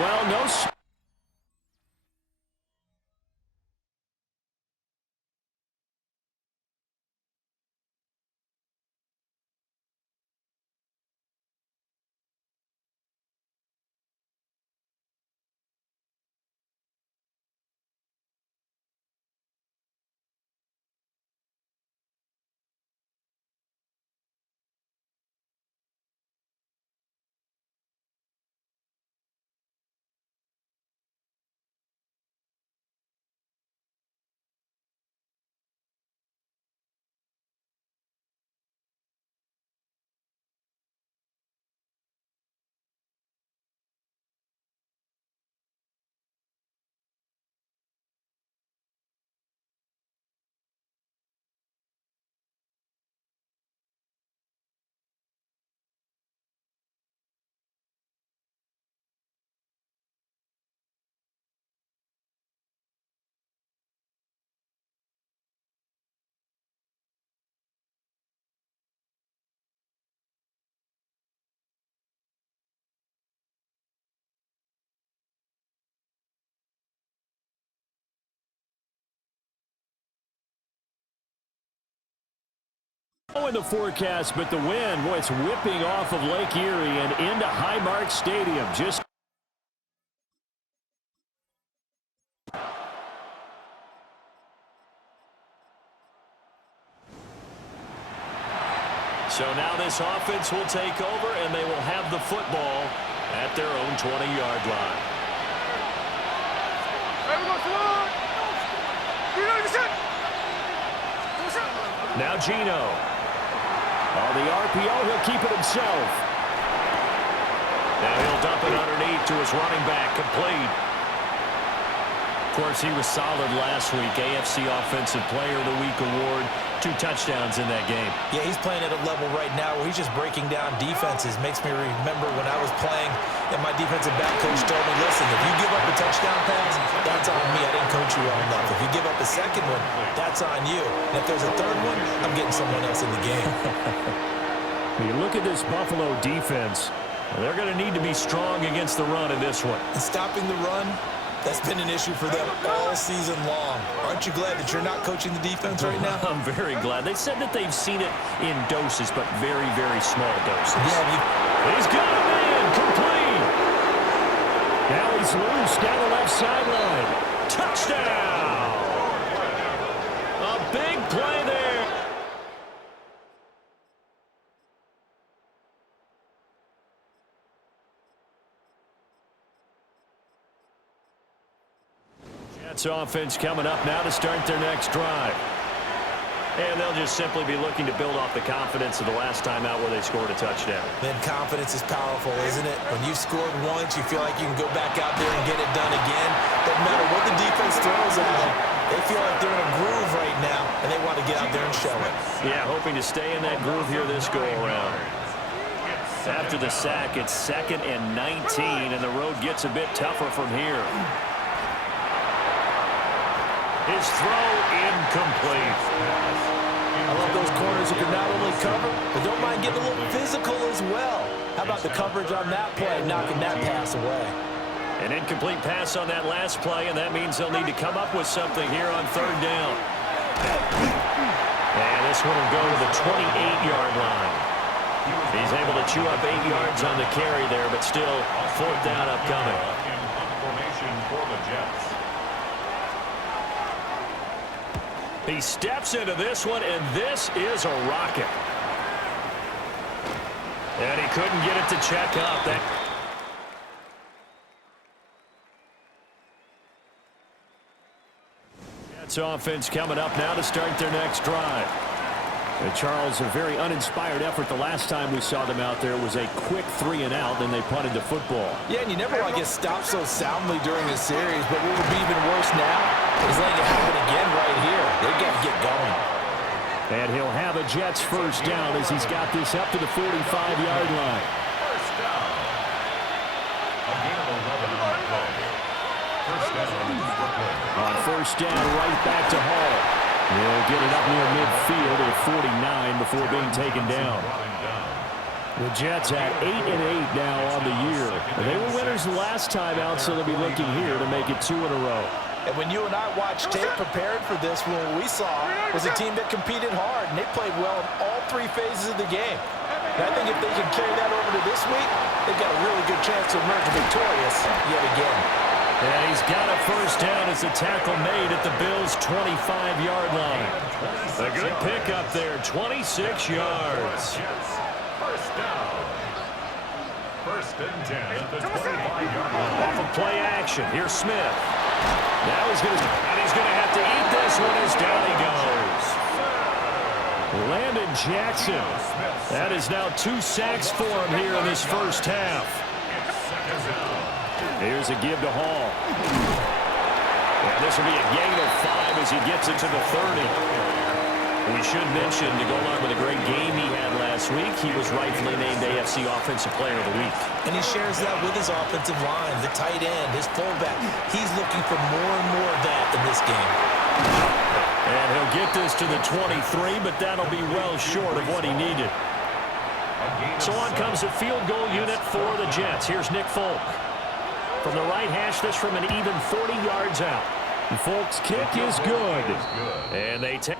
Well, no. In the forecast, but the wind, boy, it's whipping off of Lake Erie and into Highmark Stadium. Just so now this offense will take over, and they will have the football at their own 20-yard line. Now Gino. On the RPO, he'll keep it himself. Now he'll dump it underneath to his running back, complete. Of course, he was solid last week. AFC Offensive Player of the Week award. 2 touchdowns in that game. Yeah, he's playing at a level right now where he's just breaking down defenses. Makes me remember when I was playing and my defensive back coach told me, listen, if you give up a touchdown pass, that's on me. I didn't coach you well enough. If you give up a second one, that's on you. And if there's a third one, I'm getting someone else in the game. When you look at this Buffalo defense, they're going to need to be strong against the run in this one. And stopping the run, that's been an issue for them all season long. Aren't you glad that you're not coaching the defense right now? I'm very glad. They said that they've seen it in doses, but very, very small doses. Yeah, he's got a man complete. Now he's loose down the left sideline. Touchdown! A big play there. Jets offense coming up now to start their next drive. And they'll just simply be looking to build off the confidence of the last time out where they scored a touchdown. Then confidence is powerful, isn't it? When you scored once, you feel like you can go back out there and get it done again. Doesn't matter what the defense throws at them. They feel like they're in a groove right now, and they want to get out there and show it. Yeah, hoping to stay in that groove here this go-around. After the sack, it's 2nd and 19, and the road gets a bit tougher from here. His throw incomplete. I love those corners who can not only cover, but don't mind getting a little physical as well. How about the coverage on that play, knocking that pass away? An incomplete pass on that last play, and that means they'll need to come up with something here on 3rd down. And this one will go to the 28-yard line. He's able to chew up 8 yards on the carry there, but still 4th down upcoming. Formation for the Jets. He steps into this one, and this is a rocket. And he couldn't get it to check up. Jets offense coming up now to start their next drive. Charles, a very uninspired effort the last time we saw them out there. It was a quick 3 and out, then they punted the football. Yeah, and you never want to get stopped so soundly during the series, but what would be even worse now is letting it happen again right here. They got to get going. And he'll have a Jets first down as he's got this up to the 45-yard line. First down. A gain of 11 on the play. First down, Brooklyn. On first down, right back to Hall. He'll get it up near midfield at 49 before being taken down. The Jets at 8-8 now on the year. And they were winners the last time out, so they'll be looking here to make it 2 in a row. And when you and I watched tape prepared for this, what we saw was a team that competed hard, and they played well in all 3 phases of the game. And I think if they can carry that over to this week, they've got a really good chance to emerge victorious yet again. And he's got a first down as the tackle made at the Bills' 25-yard line. A good pickup there, 26 yards. First down. First and 10 at the 25-yard line. Off of play action. Here's Smith. Now he's going to have to eat this one as down he goes. Landon Jackson. That is now 2 sacks for him here in this first half. Here's a give to Hall. And this will be a gain of 5 as he gets it to the 30. We should mention, to go along with a great game he had last week, he was rightfully named AFC Offensive Player of the Week. And he shares that with his offensive line, the tight end, his fullback. He's looking for more and more of that in this game. And he'll get this to the 23, but that'll be well short of what he needed. So on comes a field goal unit for the Jets. Here's Nick Folk. From the right hash, this from an even 40 yards out. Folk's kick is good. And they take...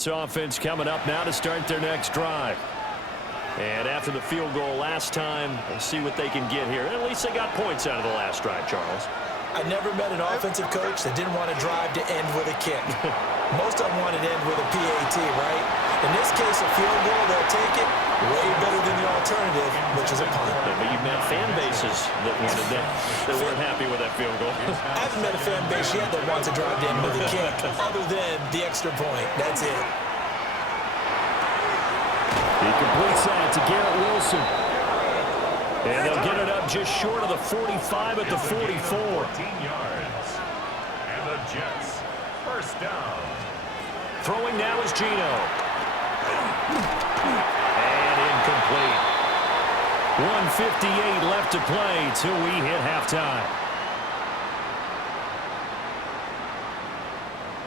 Jets offense coming up now to start their next drive. And after the field goal last time, we'll see what they can get here. At least they got points out of the last drive, Charles. I never met an offensive coach that didn't want to drive to end with a kick. Most of them wanted to end with a PAT, right? In this case, a field goal, they'll take it way better than the alternative, which is a punt. But you've met fan bases that wanted that weren't happy with that field goal. I haven't met a fan base yet that wants to drive to end with a kick, other than the extra point. That's it. He completes that to Garrett Wilson. And they'll get it up just short of the 45 at the 44. 14 yards. And the Jets, first down. Throwing now is Gino. And incomplete. 1:58 left to play till we hit halftime.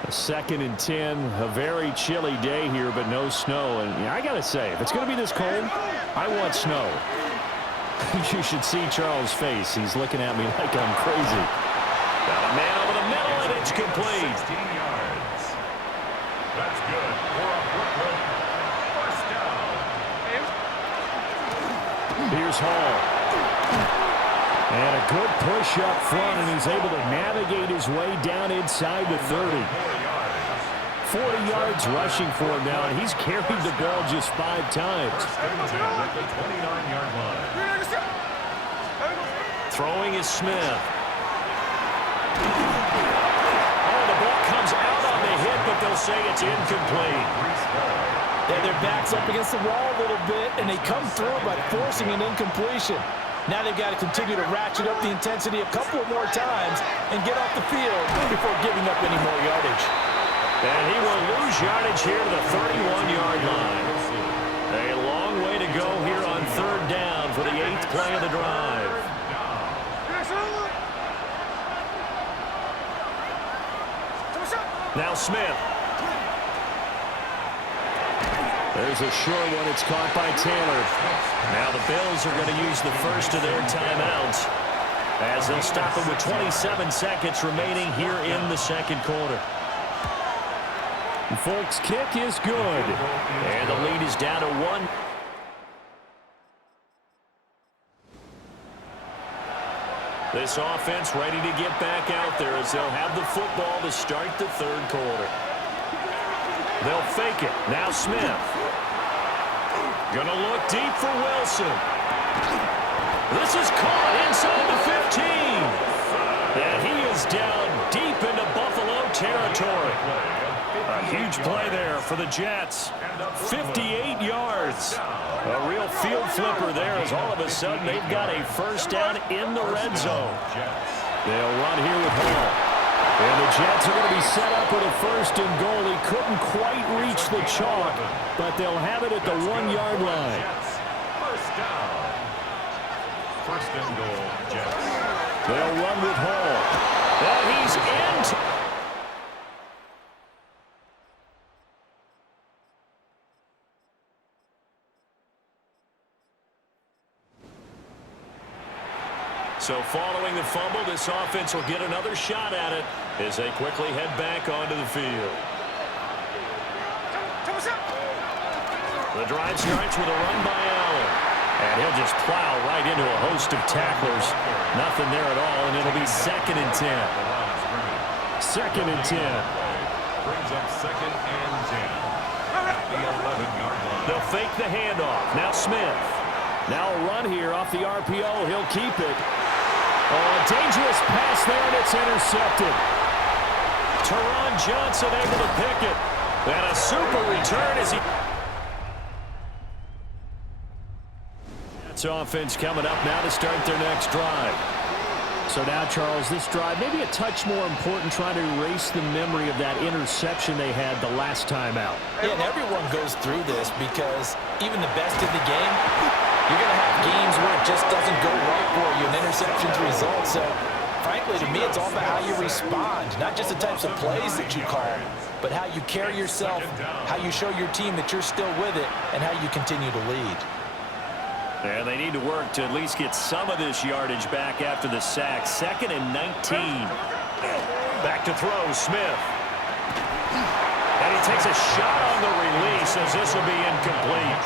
A 2nd and 10, a very chilly day here, but no snow. And I got to say, if it's going to be this cold, I want snow. You should see Charles' face. He's looking at me like I'm crazy. Got a man over the middle, and it's complete. 16 yards. That's good for a Brooklyn first down. Here's Hall. And a good push up front, and he's able to navigate his way down inside the 30. 40 yards rushing for him now, and he's carried the ball just 5 times. First and 10 at the 29-yard line. Throwing is Smith. Oh, the ball comes out on the hit, but they'll say it's incomplete. They have their backs up against the wall a little bit, and they come through by forcing an incompletion. Now they've got to continue to ratchet up the intensity a couple of more times and get off the field before giving up any more yardage. And he will lose yardage here to the 31-yard line. A long way to go here on 3rd down for the 8th play of the drive. Now Smith. There's a short one. It's caught by Taylor. Now the Bills are going to use the first of their timeouts as they'll stop it with 27 seconds remaining here in the 2nd quarter. Folks' kick is good. And the lead is down to 1. This offense ready to get back out there as they'll have the football to start the 3rd quarter. They'll fake it. Now Smith. Gonna look deep for Wilson. This is caught inside the 15. And he is down deep into Buffalo territory. A huge play there for the Jets. 58 yards. A real field flipper there as all of a sudden they've got a first down in the red zone. They'll run here with Hall. And the Jets are going to be set up with a 1st and goal. He couldn't quite reach the chalk, but they'll have it at the 1-yard line. First down. 1st and goal, Jets. They'll run with Hall. And he's in. So following the fumble, this offense will get another shot at it as they quickly head back onto the field. The drive starts with a run by Allen. And he'll just plow right into a host of tacklers. Nothing there at all, and it'll be 2nd and 10. 2nd and 10. Brings up 2nd and 10. At the 11-yard line. They'll fake the handoff. Now Smith. Now a run here off the RPO. He'll keep it. Oh, a dangerous pass there, and it's intercepted. Teron Johnson able to pick it. And a super return as he... That's offense coming up now to start their next drive. So now, Charles, this drive maybe a touch more important, trying to erase the memory of that interception they had the last time out. Yeah, and everyone goes through this because even the best in the game, you're going to have games where it just doesn't go right for you, and interceptions result. So, frankly, to me, it's all about how you respond, not just the types of plays that you call, but how you carry yourself, how you show your team that you're still with it, and how you continue to lead. And they need to work to at least get some of this yardage back after the sack. 2nd and 19. Back to throw, Smith. And he takes a shot on the release as this will be incomplete.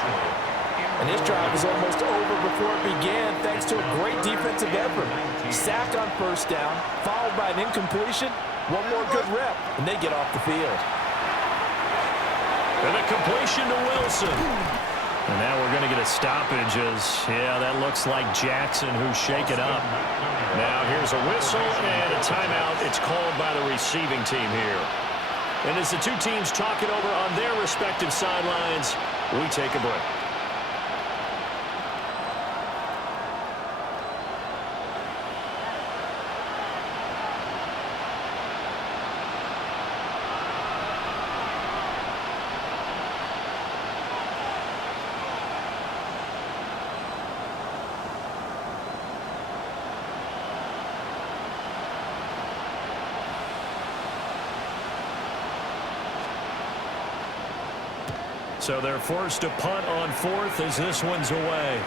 And this drive was almost over before it began thanks to a great defensive effort. Sack on first down, followed by an incompletion. One more good rep, and they get off the field. And a completion to Wilson. And now we're going to get a stoppage as, yeah, that looks like Jackson who's shaken up. Now here's a whistle and a timeout. It's called by the receiving team here. And as the two teams talk it over on their respective sidelines, we take a break. So they're forced to punt on fourth as this one's away.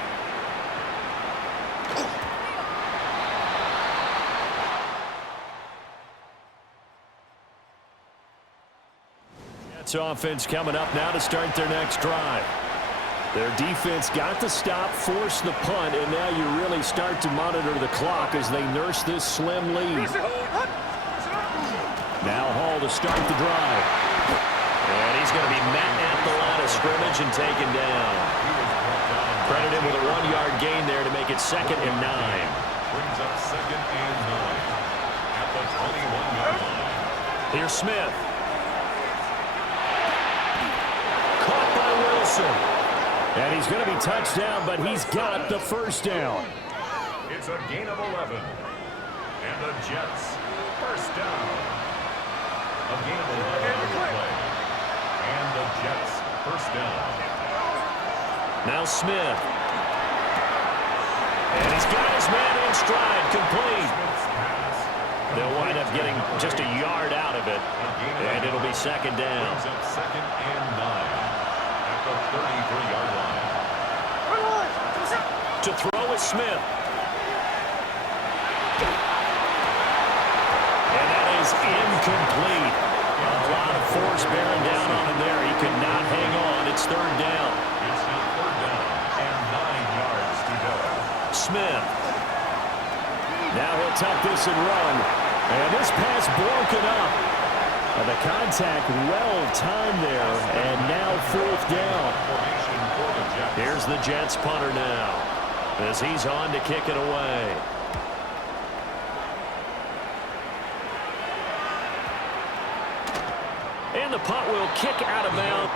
Jets offense coming up now to start their next drive. Their defense got the stop, forced the punt, and now you really start to monitor the clock as they nurse this slim lead. Now Hall to start the drive. And he's going to be met at the line of scrimmage and taken down. Credited with a 1-yard gain there to make it 2nd and 9. Brings up 2nd and 9 at the 21-yard line. Here's Smith. Caught by Wilson. And he's going to be touched down, but he's got the first down. It's a gain of 11. And the Jets, first down. A gain of 11 on the play. And the Jets, first down. Now Smith. And he's got his man in stride, complete. They'll wind up getting just a yard out of it, and it'll be 2nd down. Brings up 2nd and 9 at the 33-yard line. To throw is Smith. And that is incomplete. A lot of force bearing down on him there. He could not hang on. It's 3rd down. It's now 3rd down and 9 yards to go. Smith. Now he'll tuck this and run. And this pass broken up. The contact well timed there. And now 4th down. Formation for the Jets. Here's the Jets punter now as he's on to kick it away. And the punt will kick out of bounds.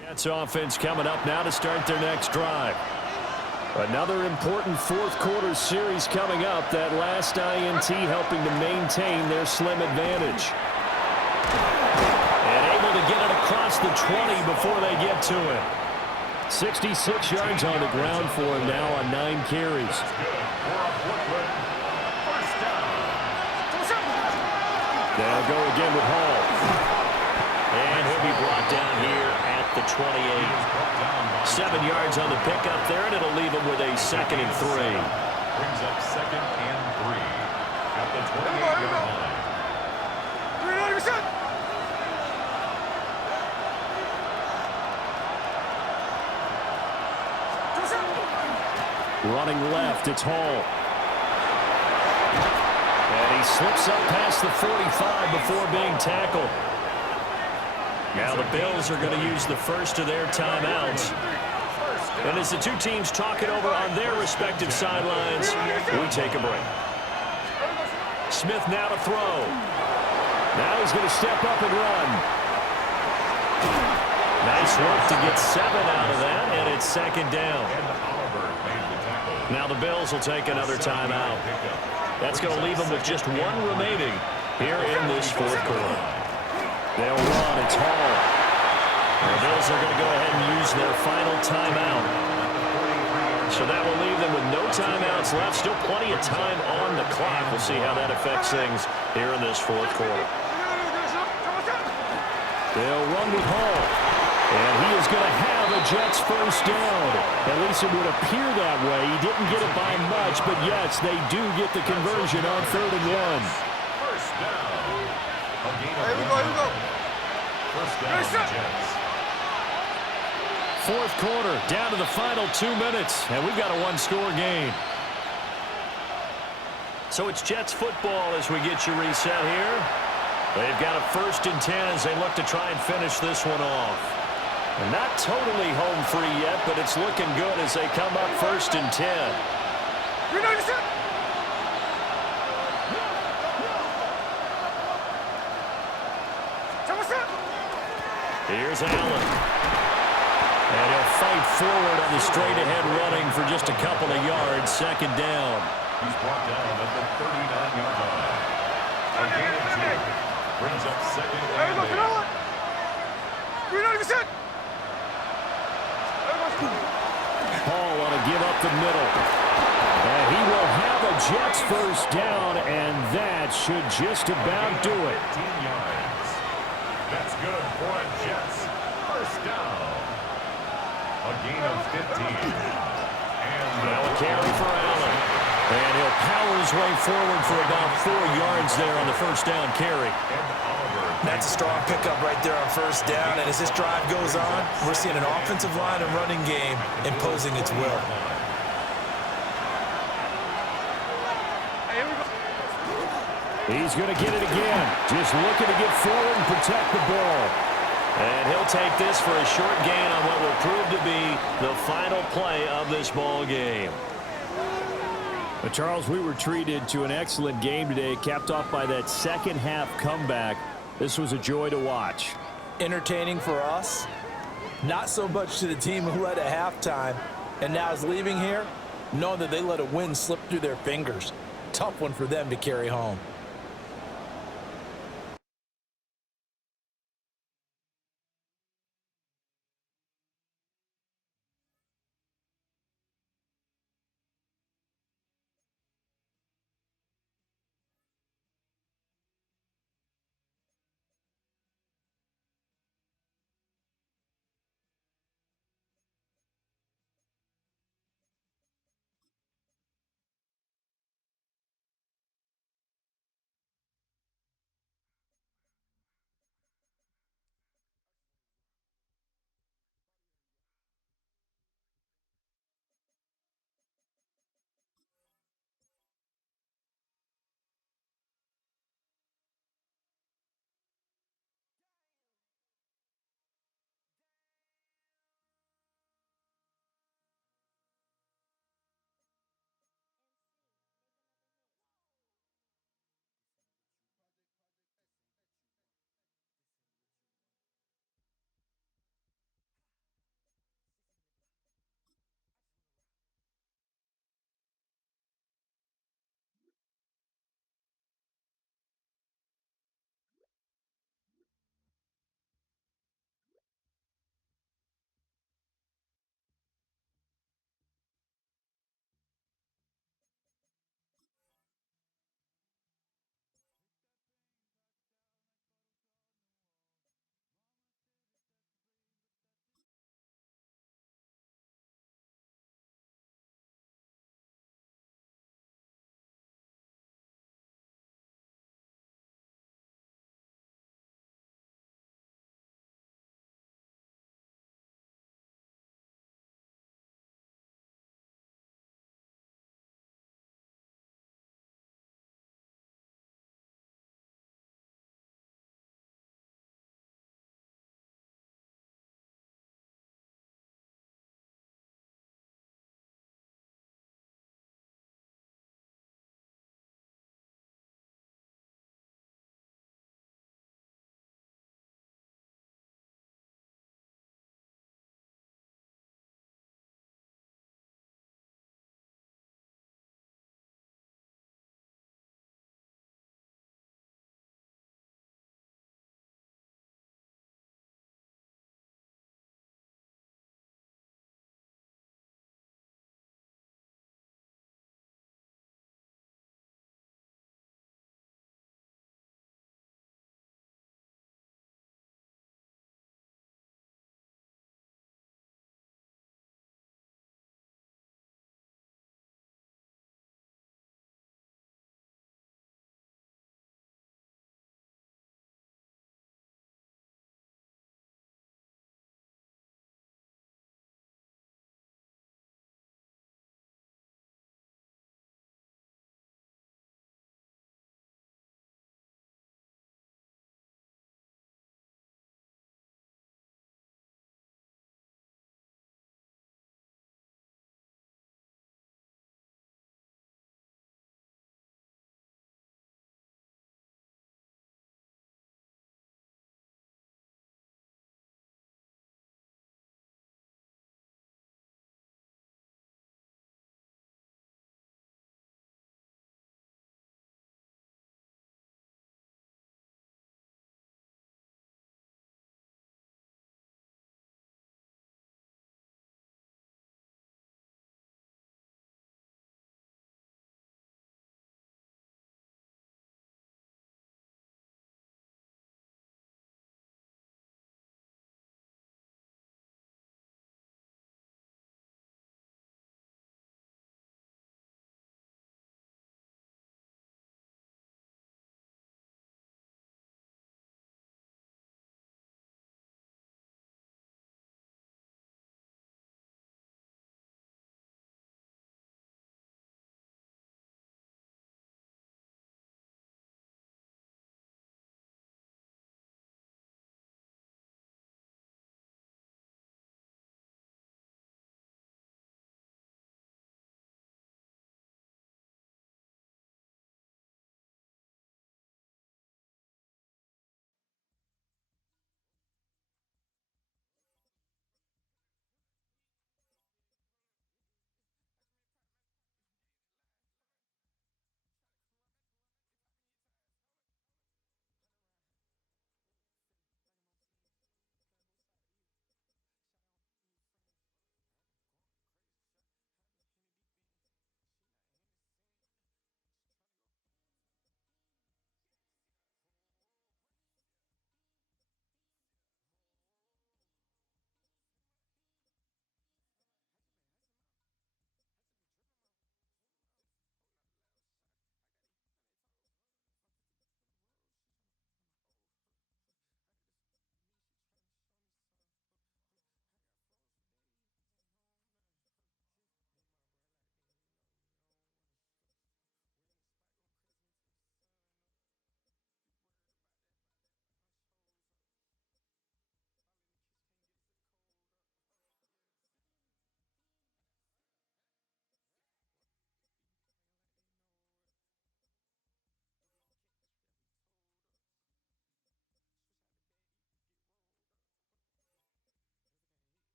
Jets offense coming up now to start their next drive. Another important 4th quarter series coming up. That last INT helping to maintain their slim advantage. And able to get it across the 20 before they get to it. 66 yards on the ground for him now on 9 carries. They'll go again with Hall. And he'll be brought down here at the 28. 7 yards on the pickup there, and it'll leave him with a 2nd and 3. Brings up 2nd and 3 at the 28-yard line. Running left, it's Hall. And he slips up past the 45 before being tackled. Now the Bills are going to use the first of their timeouts. And as the two teams talk it over on their respective sidelines, we take a break. Smith now to throw. Now he's going to step up and run. Nice work to get 7 out of that, and it's 2nd down. Now the Bills will take another timeout. That's going to leave them with just 1 remaining here in this 4th quarter. They'll run. It's Hall. The Bills are going to go ahead and use their final timeout. So that will leave them with no timeouts left. Still plenty of time on the clock. We'll see how that affects things here in this 4th quarter. They'll run with Hall. And he is going to have a Jets first down. At least it would appear that way. He didn't get it by much, but yes, they do get the conversion on 3rd and 1. First down. A gain of Here we go. First down, Jets. 4th quarter, down to the final 2 minutes, and we've got a one-score game. So it's Jets football as we get you reset here. They've got a 1st and 10 as they look to try and finish this one off. And not totally home free yet, but it's looking good as they come up 1st and 10. Here's Allen. And he'll fight forward on the straight-ahead running for just a couple of yards. 2nd down. He's brought down at the 39-yard line. A gain of 2 brings up 2nd and 8. Paul want to give up the middle. And he will have a Jets first down, and that should just about do it. 15 yards. That's good for a Jets first down. A gain of 15. And now a carry for Allen. And he'll power his way forward for about 4 yards there on the first down carry. That's a strong pickup right there on 1st down. And as this drive goes on, we're seeing an offensive line and running game imposing its will. He's going to get it again. Just looking to get forward and protect the ball. And he'll take this for a short gain on what will prove to be the final play of this ball game. But Charles, we were treated to an excellent game today, capped off by that second half comeback. This was a joy to watch. Entertaining for us, not so much to the team who led at halftime and now is leaving here, knowing that they let a win slip through their fingers. Tough one for them to carry home.